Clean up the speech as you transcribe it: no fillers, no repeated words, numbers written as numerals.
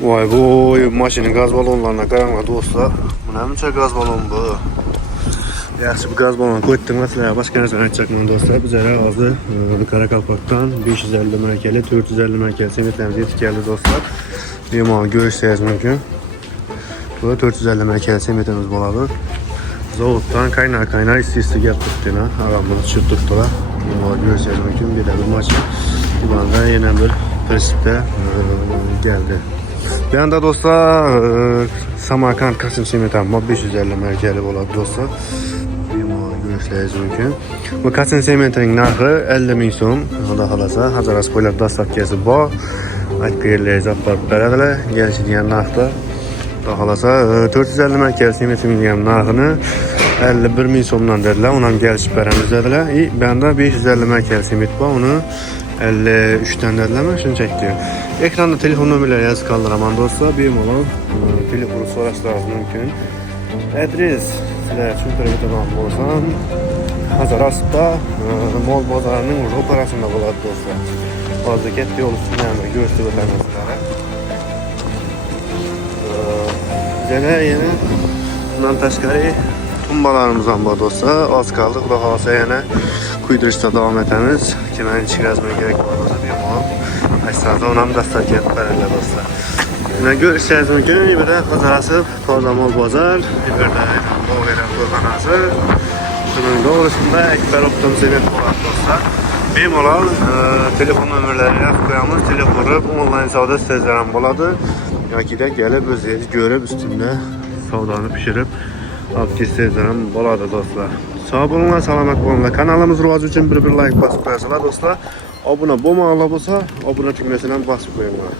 Vay bu maşının gaz balonlarına karanlığa dostlar. Bu neymiş gaz balon bu? Yaxşı bir gaz balonu koydum mesela başka ne açacakman dostlar. Bizlere azı Karakalpak'tan 550 mərkəli 450 mərkəli semetlerimiz yetib geldi dostlar. Benim görüşseniz mümkün. Bu 450 mərkəli semetimiz boladı. Zavuttan kaynar isti yaptık aramını çırptıktılar. Benim görüşseniz mümkün bir de bir maçı. Bu anda yine bir prensipte geldi. Bir anda dostlar Samarkand Kasım semetem 550 mərkəli boladı dostlar. Görüşseniz mümkün. Bu Kasım semetenin narxı 50 min so'm. Xudo xolasa Hazaras bo'ylab dastavkasi bor. Aytib yerlarga zapar beradilar. Kelishadigan narxda. Xudo xolasa 450 mərkəli semetimizin narxını 51 min so'mdan dedilar. Onu ham kelishib beramiz dedilar. Bu anda 550 mərkəli semet bor. Onu 53'ten dedilermi? Şunu çekti. Ekranda telefon nömrələri yazıb qaldıraman dostlar. Bemalol telefonu soruşlarınız mümkün. Adres sizler tushuntirib o'taman bo'lsam, Hazarasda mol bozorining ro'parasida bo'ladi do'stlar. Hozir katta yo'l ustidan ko'rsatib o'taman sizlarga. Yana bundan tashqari tumbalarimiz ham bor do'stlar. Oz qoldi. Xudo xolasa yana kuydirishda davom etamiz. Kimani chiqarishmay kerak bo'lsa bemalol aytsangiz uni ham dastavka beradilar do'stlar. Görüşeceğiz mümkün. Bir de Hazarası Kozamol Bozar. Bir de Boğeren Kokanası. Bunun doğrusunda Ekber Optum Semet olan dostlar. Benim olan telefon nömrələri yazıb qoyamız. Telefonu online savda sözlərəm boladı. Yoki də gəlib özünüz görüb üstündə savdanı pişirib alıb sözlərəm boladı dostlar. Sağ olun, salamat olun. Kanalımız rivacı üçün bir like basıb qoyasınlar dostlar. Abunə olmaqla bolsa, abunə tüqməsindən basıb qoyunlar.